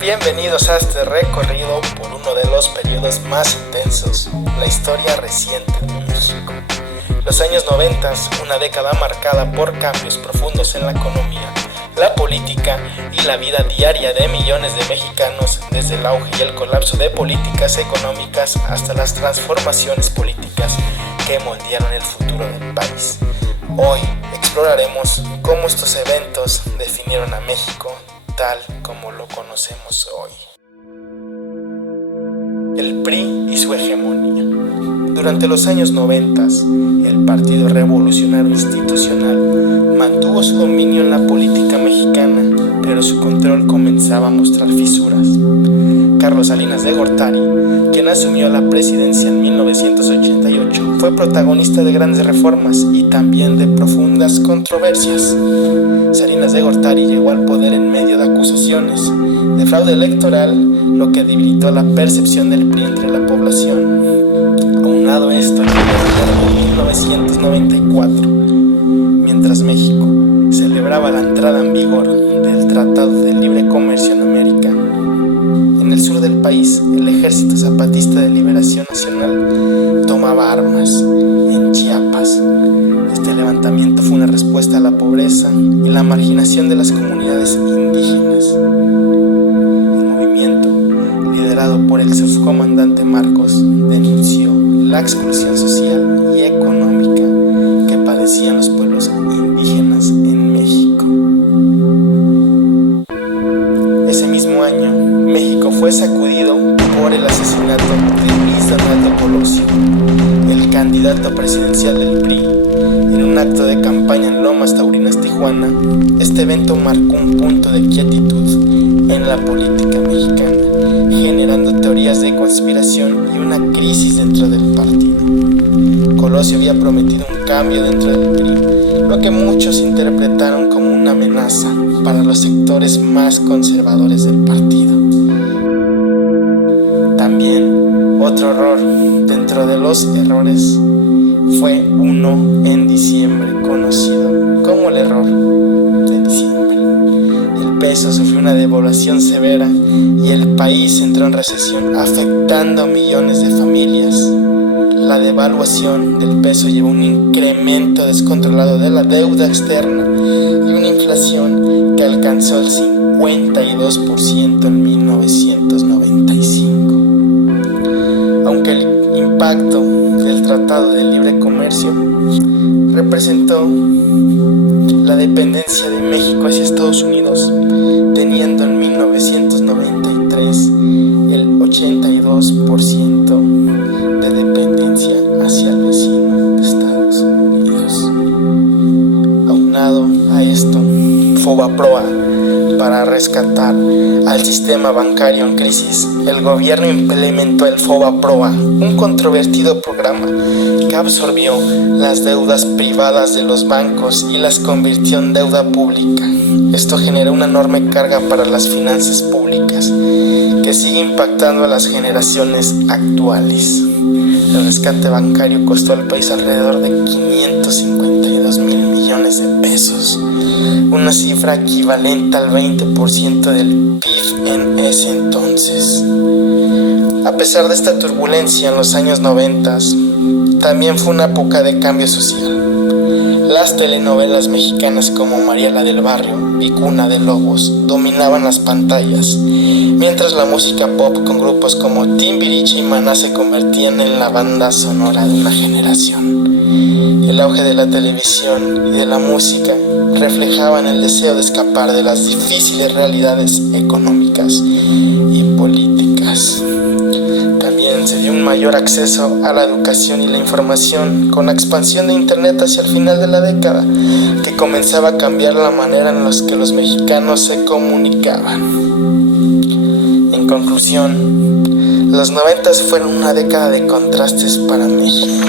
Bienvenidos a este recorrido por uno de los periodos más intensos, la historia reciente de México. Los años 90, una década marcada por cambios profundos en la economía, la política y la vida diaria de millones de mexicanos, desde el auge y el colapso de políticas económicas hasta las transformaciones políticas que moldearon el futuro del país. Hoy exploraremos cómo estos eventos definieron a México tal como lo conocemos hoy. El PRI y su hegemonía. Durante los años 90, el Partido Revolucionario Institucional mantuvo su dominio en la política mexicana, pero su control comenzaba a mostrar fisuras. Carlos Salinas de Gortari, quien asumió la presidencia en 1988, fue protagonista de grandes reformas y también de profundas controversias. Salinas de Gortari llegó al poder en medio de acusaciones de fraude electoral, lo que debilitó la percepción del PRI entre la población. Aunado a esto, en 1994, mientras México celebraba la entrada en vigor del Tratado de Libre Comercio en América, en el sur del país, el Ejército Zapatista de Liberación Nacional tomaba armas en Chiapas. Este levantamiento fue una respuesta a la pobreza y la marginación de las comunidades indígenas. El movimiento, liderado por el subcomandante Marcos, denunció la exclusión social y económica que padecían los pueblos indígenas en México. Ese mismo año, México fue sacudido por el asesinato de Luis Donaldo Colosio, el candidato presidencial del PRI. En un acto de campaña en Lomas Taurinas, Tijuana, este evento marcó un punto de quietud en la política mexicana, generando teorías de conspiración y una crisis dentro del partido. Colosio había prometido un cambio dentro del PRI, lo que muchos interpretaron como una amenaza para los sectores más conservadores del partido. También otro error dentro de los errores fue uno en diciembre, conocido como el error de diciembre. El peso sufrió una devaluación severa y el país entró en recesión, afectando a millones de familias. La devaluación del peso llevó a un incremento descontrolado de la deuda externa y una inflación que alcanzó el 52% en 1995. Aunque el impacto del Tratado de Libre Comercio representó la dependencia de México hacia Estados Unidos, teniendo en 1993 el 82% de dependencia hacia el vecino de Estados Unidos. Aunado a esto, Fobaproa, para rescatar al sistema bancario en crisis, el gobierno implementó el Fobaproa, un controvertido programa que absorbió las deudas privadas de los bancos y las convirtió en deuda pública. Esto generó una enorme carga para las finanzas públicas, que sigue impactando a las generaciones actuales. El rescate bancario costó al país alrededor de 552,000 millones de pesos, una cifra equivalente al 20% del PIB en ese entonces. A pesar de esta turbulencia en los años 90, también fue una época de cambio social. Las telenovelas mexicanas como Mariela del Barrio y Cuna de Lobos dominaban las pantallas, mientras la música pop con grupos como Timbiriche y Maná se convertían en la banda sonora de una generación. El auge de la televisión y de la música reflejaban el deseo de escapar de las difíciles realidades económicas y políticas. También se dio un mayor acceso a la educación y la información con la expansión de Internet hacia el final de la década, que comenzaba a cambiar la manera en la que los mexicanos se comunicaban. En conclusión, los 90 fueron una década de contrastes para México.